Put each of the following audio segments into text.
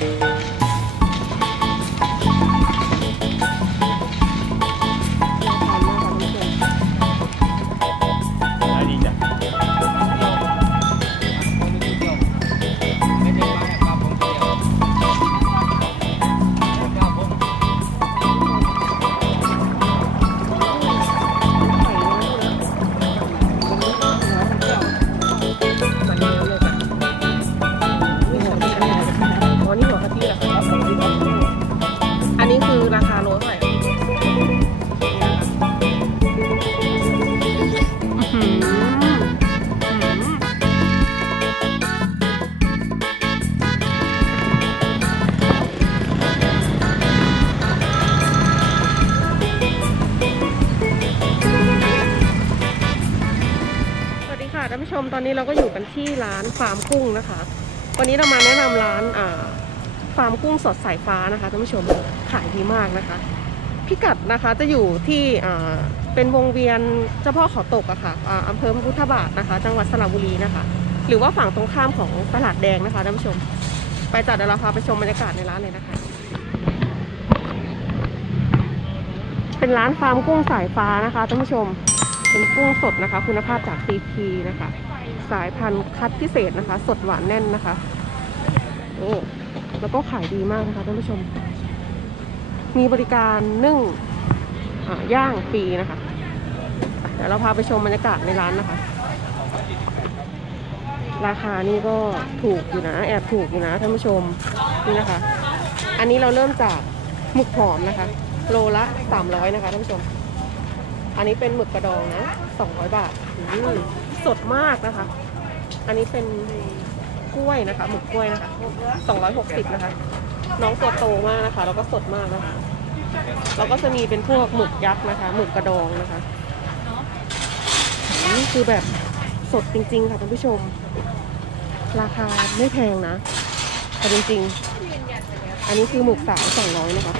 น่า อนนี้เราก็อยู่กันที่ร้านฟาร์มกุ้งนะคะ วันนี้เรามาแนะนำร้านอ่าฟาร์มกุ้งสดสายฟ้านะคะท่านผู้ชมขายดีมากนะคะ พิกัดนะคะจะอยู่ที่อ่าเป็นวงเวียนเจ้าพ่อขาตกอะค่ะอ่าอำเภอพุทธบาทนะคะ จังหวัดสระบุรีนะคะ หรือว่าฝั่งตรงข้ามของตลาดแดงนะคะท่านผู้ชม ไปจัดเดี๋ยวเราพาไปชมบรรยากาศในร้านเลยนะคะ เป็นร้านฟาร์มกุ้งสายฟ้านะคะท่านผู้ชมเป็นกุ้งสดนะคะ คุณภาพจากซีพีนะคะ สายพันธุ์คัดพิเศษนะคะ สดหวานแน่นนะคะโอ้แล้วก็ขายดีมากนะคะท่านผู้ชม มีบริการนึ่งย่างฟรีนะคะอะเดี๋ยวเราพาไปชมบรรยากาศในร้านนะคะ ราคานี่ก็ถูกอยู่นะ แอบถูกอยู่นะท่านผู้ชมนี่นะคะ อันนี้เราเริ่มจากหมึกหอมนะคะ โลละ300นะคะท่านผู้ชม อันนี้เป็นหมึกกระดองนะ200บาทอืม สดมากนะคะ อันนี้เป็นกล้วยนะคะหมึกกล้วยนะคะ260นะคะ น้องตัวโตมากนะคะ แล้วก็สดมากนะคะ แล้วก็จะมีเป็นพวกหมึกยักษ์นะคะ หมึกกระดองนะคะนี่คือแบบสดจริง ๆ ค่ะท่านผู้ชม ราคาไม่แพงนะแต่จริงๆ อันนี้คือหมึกสาว200นะคะ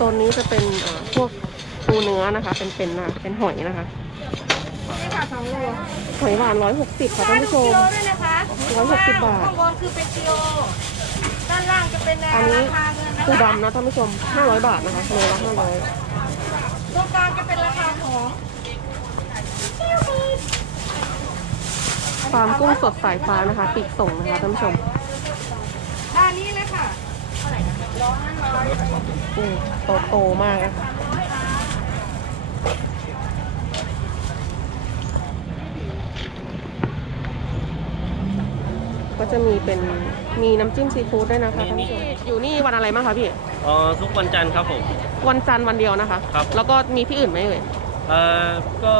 โซนนี้จะเป็นเอ่อพวกปูเนื้อนะคะ เป็นเป็นนะเป็นหอยนะคะนี่ค่ะสองโลหอยหวานร้อยหกสิบค่ะท่านผู้ชมกิโลด้วยนะคะร้อยหกสิบบาทข้างบนคือเป็นกิโลด้านล่างจะเป็นในอันนี้ราคาเงินนะปูคะดำนะท่านผู้ชมห้าร้อยบาทนะคะโลละห้าร้อยตรงกลางจะเป็นราคาของฟาร์มกุ้งสดสายฟ้านะคะปีกส่งนะคะท่านผู้ชมด้านนี้เลยค่ะ เท่าไหร่นะร้อยห้าร้อยกุ้งโตโตๆมากนะคะก็จะมีเป็นมีน้ำจิ้มซีฟู้ดด้วยนะคะท่านผู้ชมอยู่นี่วันอะไรบ้างคะพี่เอ่อทุกวันจันทร์ครับผม วันจันทร์วันเดียวนะคะ ครับ แล้วก็มีที่อื่นไหมเอ่ยเอ่อก็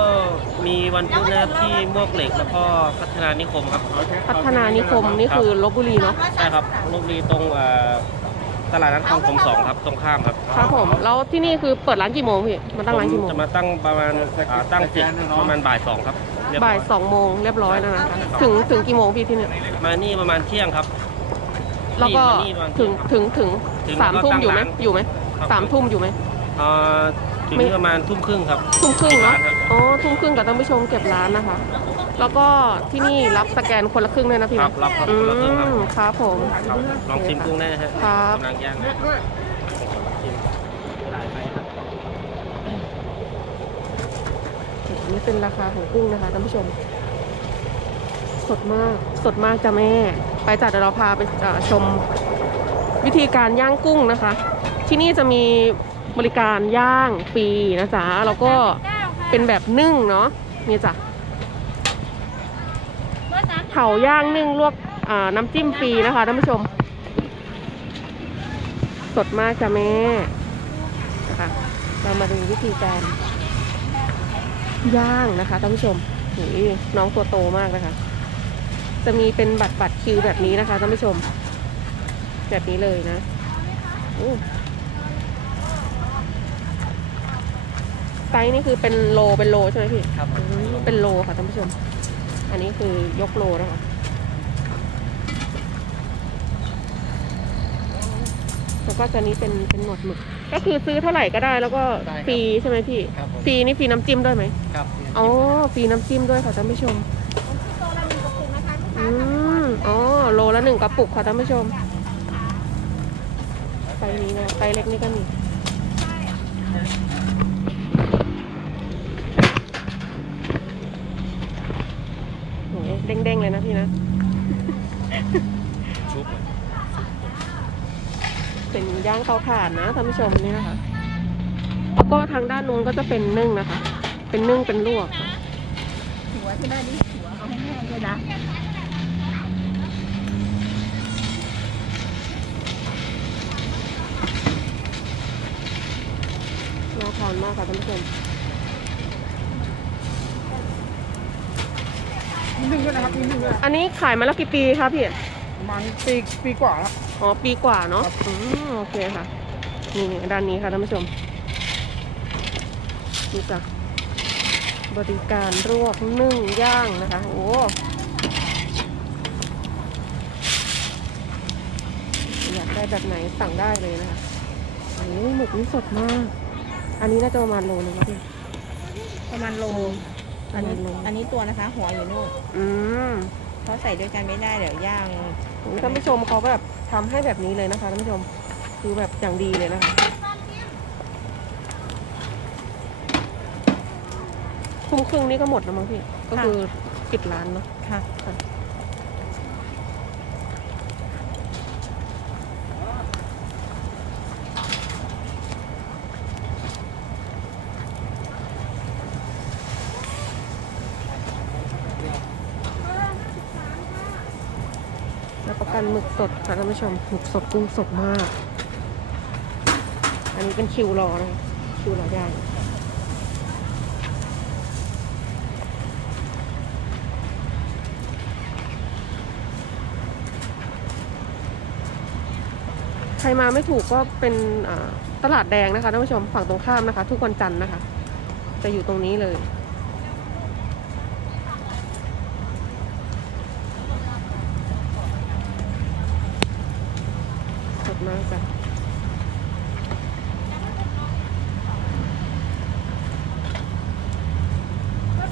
มีวันพุธนะครับที่มวกเหล็กแล้วก็พัฒนานิคมครับ พัฒนานิคมนี่คือลบบุรีเนาะใช่ครับลบบุรีตรงเอ่อ ตลาดนัดคลองผมสองครับตรงข้ามครับครับผม แล้วที่นี่คือเปิดร้านกี่โมงพี่ มาตั้งร้านกี่โมง จะมาตั้งประมาณอ่าตั้งสิบประมาณบ่ายสองครับเรีบร้อบ่ายสองโมงเรียบร้อยแล้วนะคะถึงถึงกี่โมงพี่ที่เนี่ยมานี่ประมาณเที่ยงครับ แล้วก็นี่มานี่ประมาณถึงถึงถึงถึงสามแล้วก็ทุ่มตั้งอยู่ไหมร้านอยู่ไหมครับ สามทุ่มอยู่ไหมเอ่อถึงไม่นี่ประมาณทุ่มครึ่งครับ ทุ่มครึ่งเนาะปิดร้านครับ อ๋อทุ่มครึ่งกับท่านผู้ชมเก็บร้านนะคะ แล้วก็ที่นี่รับสแกนคนละครึ่งด้วยนะพี่ครันะบรับครับอืคนละครึ่งครับ มครับผม ครับลองชิมกุ้งได้นะฮะครับ กำลังย่างนะชิมได้ไหมครับนี่เป็นราคาของกุ้งนะคะท่านผู้ชม สดมากสดมากจ้ะแม่ ไปจัดเดี๋ยวเราพาไปเอ่อชมวิธีการย่างกุ้งนะคะ ที่นี่จะมีบริการย่างฟรีนะจ๊ะแล้วก็เป็นแบบนึ่งเนาะนี่จ้ะเบอร์สามเผาย่างนึ่งลวกอ่าน้ำจิ้มฟรีนะคะท่านผู้ชม สดมากจ้ะแม่นะคะเรามาดูวิธีการย่างนะคะท่านผู้ชมนี่น้องตัวโตมากนะคะ จะมีเป็นบัตรบัตรคิวแบบนี้นะคะท่านผู้ชม แบบนี้เลยนะโอ้ไซส์นี่คือเป็นโลเป็นโลใช่ไหมพี่ครับอืมเป็นโลค่ะท่านผู้ชม อันนี้คือยกโลนะคะแล้วก็จะนี้เป็นเป็นหนวดหมึก ก็คือซื้อเท่าไหร่ก็ได้แล้วก็ได้ครับ ฟรีใช่ไหมพี่ครับผมฟรีนี่ฟรีน้ำจิ้มด้วยไหมครับอ๋อฟรีน้ำจิ้มด้วยค่ะท่านผู้ชมอืมอ๋อโลละหนึ่งกระปุกค่ะท่านผู้ชมไซส์นี้นะไซส์เล็กนี่ก็มี โหเด้งๆเลย นะพี่นะ ชุบเป็นย่างเตาถ่านนะท่านผู้ชมนี่นะคะ แล้วก็ทางด้านนู้นก็จะเป็นนึ่งนะคะ เป็นนึ่งเป็นลวกค่ะหัวที่ได้ดิหัวเอาให้แห้งเลยนะน่าทานมากค่ะท่านผู้ชม นิดนึงด้วยนะครับนิดนึงด้วยอันนี้ขายมาแล้วกี่ปีคะพี่ ประมาณปีปีกว่าแล้ว อ๋อ ปีกว่าเนาะอืมโอเคค่ะ นี่ด้านนี้ค่ะท่านผู้ชมนี่จ้ะบริการลวกนึ่งย่างนะคะ โอ้อยากได้แบบไหนสั่งได้เลยนะคะโอ้ยหมึกนี่สดมาก อันนี้น่าจะประมาณโลนึงครับพี่ประมาณโล อันนี้ประมาณโลอันนี้ตัวนะคะ หัวอยู่นู่นอืมเพราะใส่ด้วยกันไม่ได้เดี๋ยวย่างโอ้ยท่านผู้ชมเขาแบบทำให้แบบนี้เลยนะคะท่านผู้ชมคือแบบอย่างดีเลยนะคะทุ่มครึ่งนี่ก็หมดแล้วมั้งพี่ ก็คือปิดร้านเนาะค่ะ รับประกันหมึก สดค่ะท่านผู้ชมหมึกสดกุ้งสดมาก อันนี้เป็นคิวรอนะคะคิวรอย่างใครมาไม่ถูกก็เป็นตลาดแดงนะคะท่านผู้ชมฝั่งตรงข้ามนะคะ ทุกวันจันทร์นะคะ จะอยู่ตรงนี้เลย สดมากจ้ะ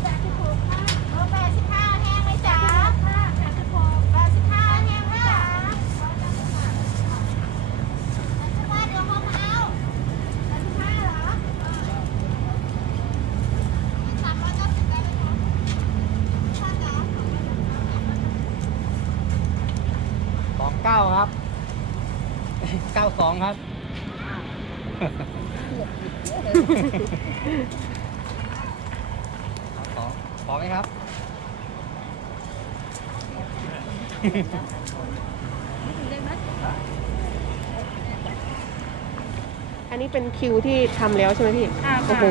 แปดสิบหกค่ะโอ้แปดสิบห้าแห้งไหมจ๊ะแปดสิบหกแปดสิบห้าแห้งไหมจ๊ะแปดสิบห้าเดี๋ยวเขามาเอาแปดสิบห้าเหรอสามร้อยเก้าสิบได้ไหมคะค่ะจ๊ะ สองเก้าครับ เก้าสอง ครับ สองสองไหมครับ อันนี้เป็นคิวที่ทำแล้วใช่ไหมพี่โอ้โห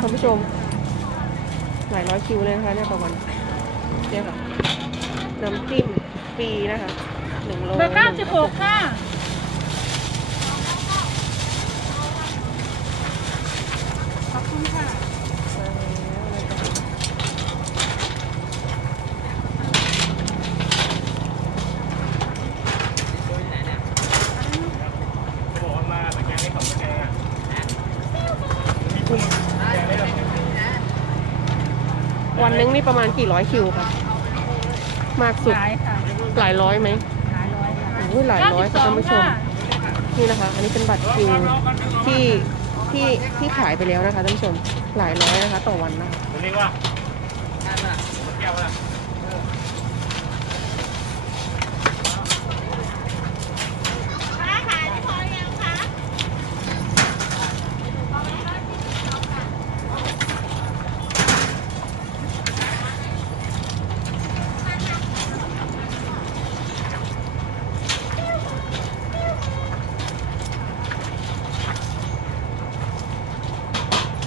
ท่านผู้ชม หลายร้อยคิวเลยนะคะเนี่ยต่อวันเนี่ยค่ะ น้ำจิ้มฟรีนะคะหนึ่งโลเบอร์เก้าสิบหกค่ะ ขอบ คุณค่ะวันนึงนี่ประมาณกี่ร้อยคิวคะมากสุดหลายค่ะหลายร้อยไหมหลายร้อยค่ะโอ้ยหลายร้อยค่ะท่านผู้ชม นี่นะคะ อันนี้เป็นบัตรคิวที่ ที่ที่ขายไปแล้วนะคะท่านผู้ชมหลายร้อยนะคะต่อวันนะคะ ค้าขายที่พอหรือยังคะ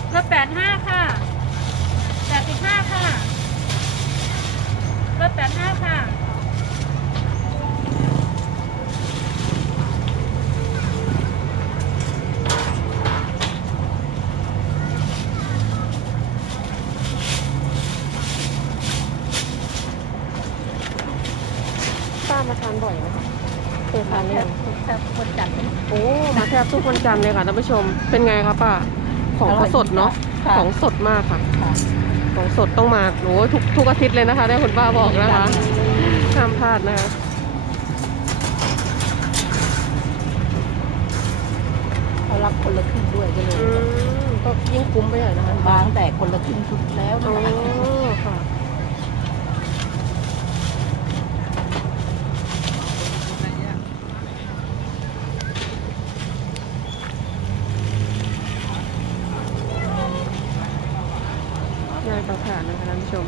เบอร์แปดห้าค่ะแปดสิบห้าค่ะเบอร์แปดห้าค่ะ ป้า มาทานบ่อยนะคะเคยทานเนี่ยงแต่คนจัดโอ้มาแทบทุกวันจันทร์เลยค่ะท่านผู้ชม เป็นไงคะป้าของเขาสดเนาะค่ะของสดมากค่ะของสดต้องมาโอ้ยทุกทุกอาทิตย์เลยนะคะได้คุณป้าบอกนะคะห้ามพลาดนะคะเขารับคนละครึ่งด้วยก็เลยอืมก็ยิ่งคุ้มไปใหญ่นะคะบางแต่คนละครึ่งชุดแล้วอ๋อนะคะาน เตาถ่านนะคะท่านผู้ชม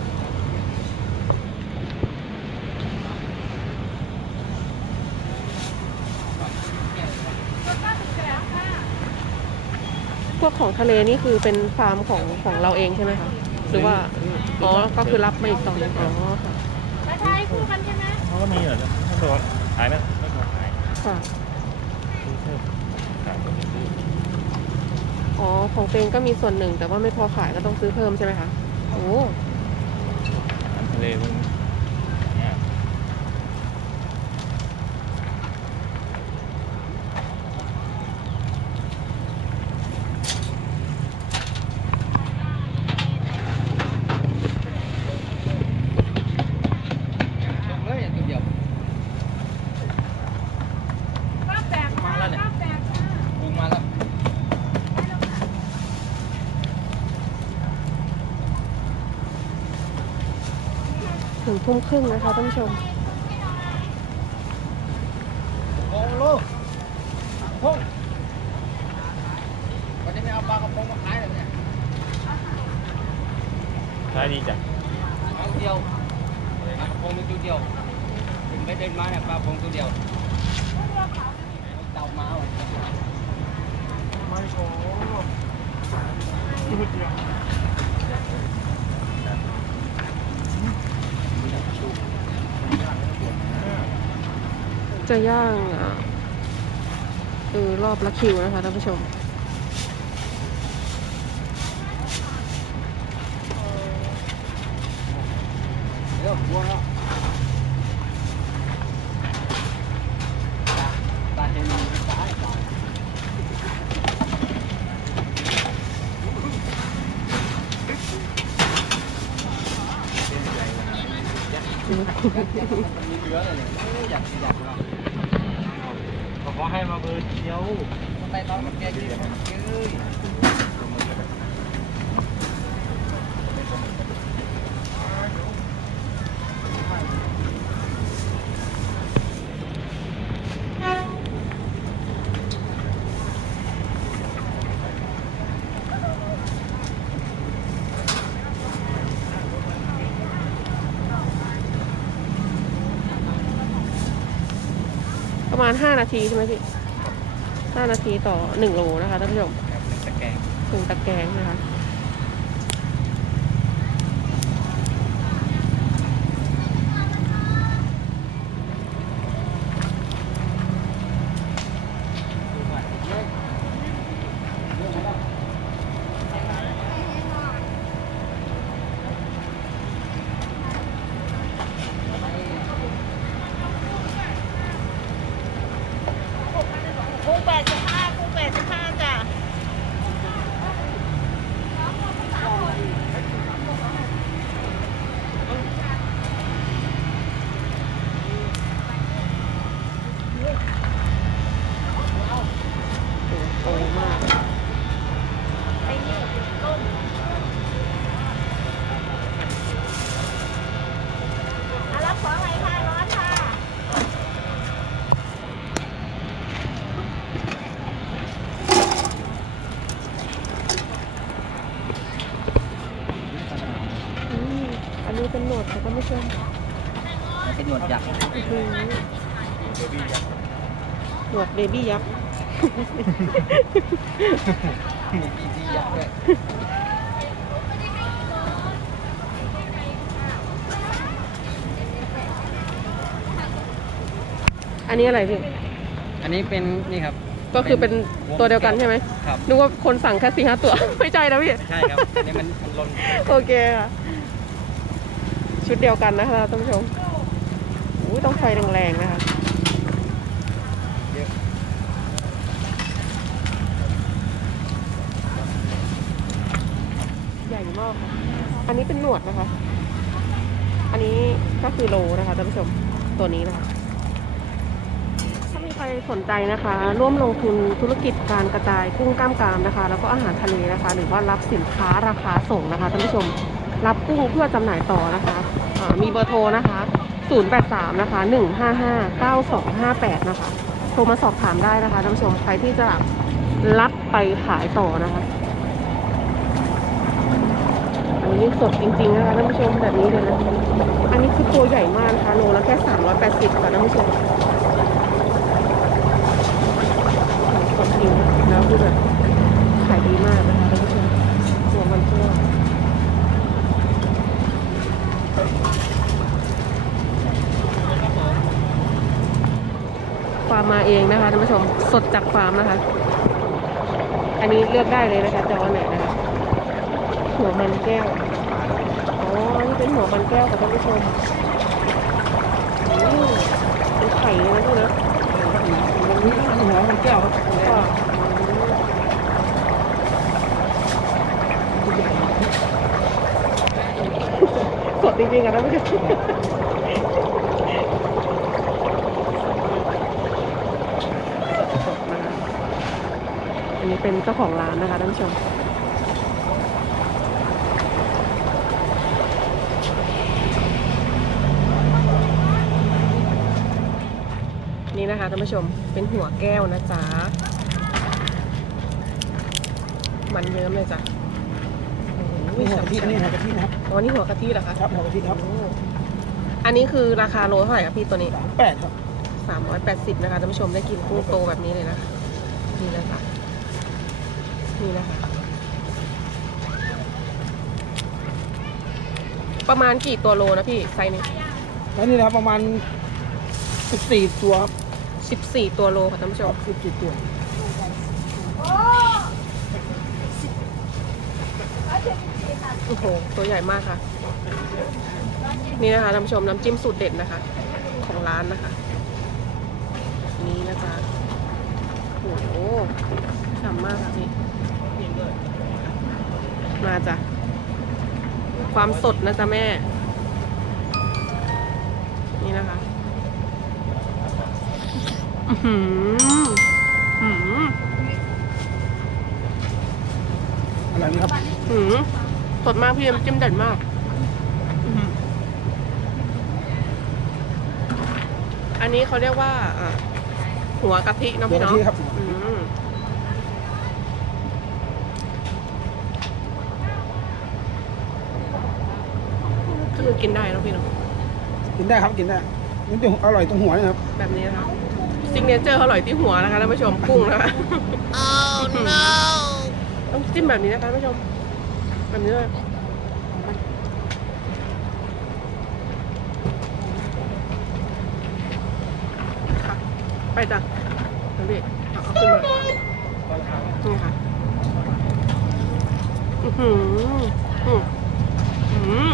พวกของทะเลนี่คือเป็นฟาร์มของของเราเองใช่ไหมคะ หรือว่า อ๋อ ก็คือรับมาอีกต่อหนึงอ๋อค่ะมาทายคู่กันใช่ไหมเขาก็มีเหรอถ้าโดนขายไหมไม่โดนขายค่ะซื้อเพิ่มขายก็ไม่ซื้ออ๋อ ของเตงก็มีส่วนหนึ่ง แต่ว่าไม่พอขายก็ต้องซื้อเพิ่มใช่ไหมคะ โอ้ทะเลมันี่ย ข้าวแตกค่ะข้าวแตกค่ะ ปรุงมาแล้ว ถึง ทุ่มครึ่งนะคะท่านผู้ชมโอ้โลพงวันนี้ไม่เอาปลากระพงมาขายเลยเนี่ยขายดีจ้ะเอาเดียวปลากระพงมีตัวเดียวผมไปเดินมาเนี่ยปลากระพงตัวเดียวเต่ามาวันนี้ไม่โชว์ จะย่างอะเออรอบละคิวนะคะท่านผู้ชมเดี๋ยวบัวแล้วตาเห็นตายตาย มีเหลือเลยเนี่ยอยากอยากเรา เขาขอให้มาเบอร์เดียวไปตอนกับแกกิน มาณ 5 นาทีใช่ไหมพี่5นาทีต่อ 1 โลนะคะท่านผู้ชมตะแกงถึงตะแกรงนะคะ คู่แปดสิบห้าคู่แปดสิบห้าจ้ะ โตมาก ไอ้นี่ต้มอะรับของอะไรคะร้อนค่ะ อืมอันนี้เป็นหนวดค่ะท่านผู้ชม เป็นหนวดยักษ์อื้อหือหนวดเบบี้ยักษ์มีดียักษ์ด้วยอันนี้อะไรพี่ อันนี้เป็นนี่ครับ ก็คือเป็นตัวเดียวกันใช่ไหมครับนึกว่าคนสั่งแค่สี่ห้าตัว ไม่ใช่นะพี่ ใช่ครับ อันนี้มันมันลน โอเคค่ะ ชุดเดียวกันนะคะท่านผู้ชมอู้ต้องไฟแรงๆนะคะใหญ่มากค่ะอันนี้เป็นหนวดนะคะ อันนี้ก็คือโลนะคะท่านผู้ชมตัวนี้นะคะ ถ้ามีใครสนใจนะคะ ร่วมลงทุนธุรกิจการกระจายกุ้งกล้ามกรามนะคะ แล้วก็อาหารทะเลนะคะ หรือว่ารับสินค้าราคาส่งนะคะท่านผู้ชม รับกุ้งเพื่อจำหน่ายต่อนะคะ มีเบอร์โทรนะคะ 083 นะคะ 155 9258 นะคะ โทรมาสอบถามได้นะคะท่านผู้ชมใครที่จะรับไปขายต่อนะคะ อันนี้สดจริงๆนะคะท่านผู้ชมแบบนี้เลยนะ อันนี้คือตัวใหญ่มากนะคะโลละแค่ 380ค่ะท่านผู้ชมสดจริงแล้วคือแบบขายดีมากนะคะท่านผู้ชมหัวมันเชื่อฟาร์มมาเองนะคะท่านผู้ชมสดจากฟาร์มนะคะ อันนี้เลือกได้เลยนะคะจะเอาไหนนะคะหัวมันแก้วอ๋อนี่เป็นหัวมันแก้วค่ะท่านผู้ชมอืมเป็นไข่นะพี่นะวันนี้หัวมันแก้วครับสดจริงๆอะท่านผู้ชมดมากอันนี้ เป็นเจ้าของร้านนะคะท่านผู้ชมนี่นะคะท่านผู้ชมเป็นหัวแก้วนะจ๊ะมันเยิ้มเลยจ้ะโอ้นี่ยหัวกะทิอันนี้หัวกะทินะครับอ๋อนี่หัวกะทิเหรอคะครับหัวกะทิครับโอ้อันนี้คือราคาโลเท่าไหร่ครับพี่ตัวนี้สามแปดครับสามร้อยแปดสิบนะคะท่านผู้ชมได้กินกุ้งโตแบบนี้เลยนะนี่นะคะ นี่นะคะประมาณกี่ตัวโลนะพี่ไซส์นี้แล้วนี่นะครับประมาณสิบสี่ตัวครับสิบสี่ตัวโลค่ะท่านผู้ชมสิบสี่ตัวโอ้โหตัวใหญ่มากค่ะ นี่นะคะท่านผู้ชมน้ำจิ้มสูตรเด็ดนะคะ ของร้านนะคะ นี่นะจ๊ะโอ้โหฉ่ำมากค่ะพี่ มาจ้ะ ความสดนะจ๊ะแม่ นี่นะคะอือหืออื้อหืออะไรนี่ครับหืมสดมากพี่น้ำจิ้มเด็ดมากอื้อหืออันนี้เขาเรียกว่าอ่าหัวกะทิเนาะหัวพี่กะเนาะทิครับอืม คือกินได้เนาะพี่เนาะกินได้ครับกินได้มันจะอร่อยตรงหัวนะครับแบบนี้นะคะซิงเนเจอร์อร่อยที่หัวนะคะท่านผู้ชมกุ้งนะคะ oh no ต้องจิ้มแบบนี้นะคะท่านผู้ชมแบบนี้เลยค่ะไปจ้ะน้ำพี่เอาเอาขึ้นมานี่ค่ะอือหืออือหือ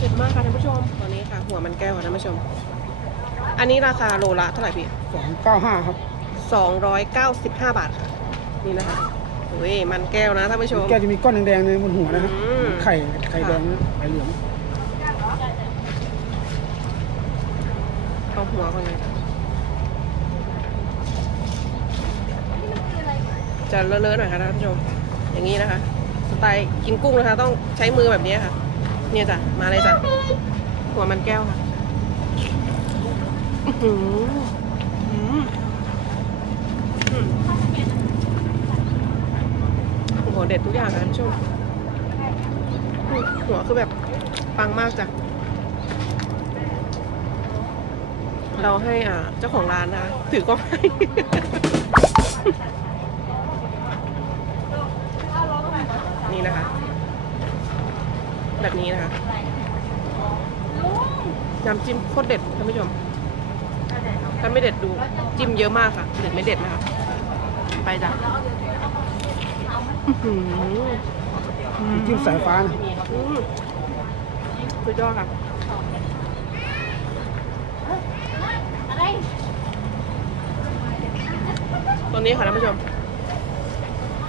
เผ็ดมากค่ะท่านผู้ชมตอนนี้ค่ะ หัวมันแก้วค่ะท่านผู้ชม อันนี้ราคาโลละเท่าไหร่พี่สองเก้าห้าครับสองร้อยเก้าสิบห้าบาทค่ะ นี่นะคะโอ้ยมันแก้วนะท่านผู้ชม แก้วจะมีก้อนแดงๆในบนหัวนะครับอืม ไข่ไข่แดงไข่เหลืองเอาหัวก่อนเลยจะเลอะๆหน่อยค่ะท่านผู้ชม อย่างนี้นะคะ สไตล์กินกุ้งนะคะ ต้องใช้มือแบบนี้ค่ะ เนี่ยจ้ะ มาเลยจ้ะ หัวมันแก้วค่ะอื้อหืมโอ้โหเด็ดทุกอย่างค่ะท่านผู้ชมหัวคือแบบปังมากจ้ะ เราให้อ่าเจ้าของร้านนะคะถือกล้องให้นี่นะคะ แบบนี้นะคะ น้ำจิ้มโคตรเด็ดท่านผู้ชม ถ้าไม่เด็ดดู จิ้มเยอะมากค่ะ เด็ดไม่เด็ดนะคะ ไปจ้ะอื้อหือจิ้มสายฟ้านะอืมสุดยอดค่ะอะไรตัวนี้ค่ะท่านผู้ชม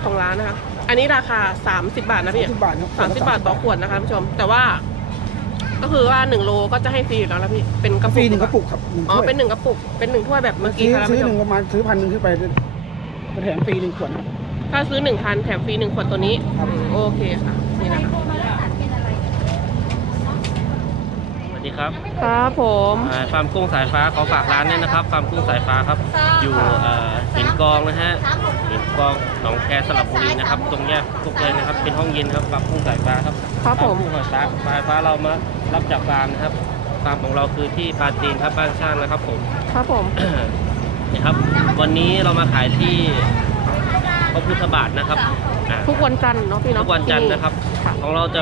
ของร้านนะคะ อันนี้ราคา 30 บาทนะพี่สิบบาทครับสามสิบบาทต่อขวดนะคะท่านผู้ชม แต่ว่า ก็คือว่าหนึ่งโลก็จะให้ฟรีอยู่แล้วแล้วพี่ เป็นกระฟปุกรีหนึ่งกระปุกครับหนึ่งอ๋อ ถ้วยเป็นหนึ่งกระปุก เป็นหนึ่งถ้วยแบบเมื่อกี้ซื้อค่ะซื้อท่านหนึ่งผู้ชมประมาณซื้อพันหนึ่งขึ้นไปจะแถมฟรีหนึ่งขวดครับ ถ้าซื้อหนึ่งพันแถมฟรีหนึ่งขวดตัวนี้ครับ อืมโอเคค่ะ นี่นะคะ สวัส ดีครับ ครับผมอ่าฟาร์มกุ้งสายฟ้าขอฝากร้านด้วยนะครับฟาร์มกุ้งสายฟ้าครับ อยู่เอ่อหินกองนะฮะหินกองหนองแคสลับบุรีนะครับ ตรงแยกทุกเลยนะครับ เป็นห้องเย็นครับฟาร์มกุ้งสายฟ้าครับครับผมฟาร์กุ้งสายฟ้าสายฟ้าเรามารับจากฟาร์มนะครับฟาร์มของเราคือที่ปาจีนครับบ้านช่างนะครับผมครับผมนะครับ วันนี้เรามาขายที่พระพุทธบาทนะครับอ่าทุกวันจันทร์เนาะพี่เนาะทุกวันจันทร์นะครับค่ะของเราจะ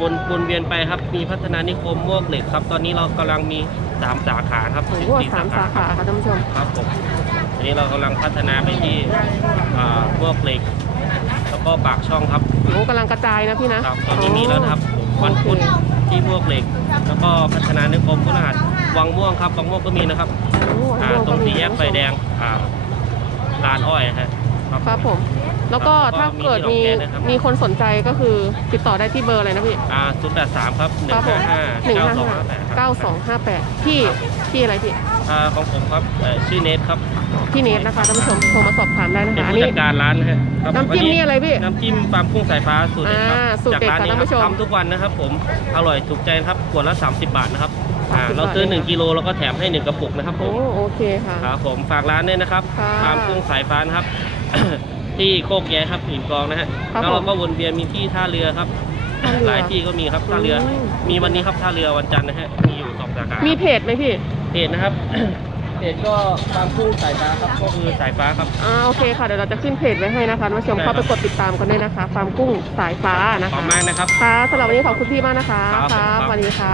วนวนเวียนไปครับ มีพัฒนานิคมมวกเหล็กครับ ตอนนี้เรากำลังมี 3 สาขาครับโอ้สิโหบสี่สามสาครัขาบค่ะท่านผู้ชม ครับผมอันนี้เรากำลังพัฒนาไปที่อ่ามวกเหล็ก แล้วก็ปากช่องครับ โอ้กำลังกระจายนะพี่นะ ครับตอนนี้มีแล้วนะครับวันพุธที่มวกเหล็ก แล้วก็พัฒนานิคมพฤหัสวังม่วงครับวังม่วงก็มีนะครับโอ้โหอ่าตรงสี่แยกไฟแดงอ่าลานอ้อยนะฮะ ครับครับผม แล้วก็แล้วก็ถ้าเกิดมีมีที่หนองแคนะครับมีคนสนใจก็คือติดต่อได้ที่เบอร์อะไรนะพี่อ่าศูนย์แปดสามครับหนึ่ครังผมห้าห้าหนึ่งเก้าห้าสองห้าห้าแปดเก้าสองห้าแปดพี่พี่อะไรพี่อ่าของผมครับเอ่อชื่อเนทครับพี่เนทนะคะท่านผู้ชมโทรมาสอบถามได้นะเป็นคะอันผู้นี้จัดการร้านนะฮะครับน้ำจิ้มวันี่อะไรพี่น้ำจิ้มฟาร์มกุ้งสายฟ้าสูตรเด็ดครับอ่าสูตรจากเด็ดร้านค่ะนี้ท่านคผู้ชรับมทำทุกวันนะครับผมอร่อยถูกใจนะครับขวดละ 30 บาทนะครับอ่า30เราซื้อบาท1กิโลแล้วก็แถมให้ 1 กระปุกนะครับผโอ้มโอเคค่ะครับผมฝากร้านด้วยนะครับค่ะฟาร์มกุ้งสายฟ้านะครับ ที่โคกแย้ครับหินกองนะฮะครับแล้วเราผมก็วนเวียนมีที่ท่าเรือครับ ท่าเรือหลายที่ก็มีครับท่าเรืออมมีวันนี้ครับท่าเรือวันจันทร์นะฮะมีอยู่สองสาขามีเพจไหมพี่ เพจนะครับ เพจก็ฟาร์มกุ้งสายฟ้าครับก็คือสายฟ้าครับ อ่าโอเคค่ะ เดี๋ยวเราจะขึ้นเพจไว้ให้นะคะท่านผู้ชมได้ครับเข้าไปกดติดตามกันด้วยนะคะฟาร์มกุ้งสายฟ้านะขอบคะ คุณมากนะครับ ค่ะสำหรับวันนี้ขอบคุณพี่มากนะคะครับครับครับ สวัสดีค่ะ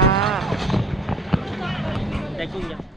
ได้กุ้งยัง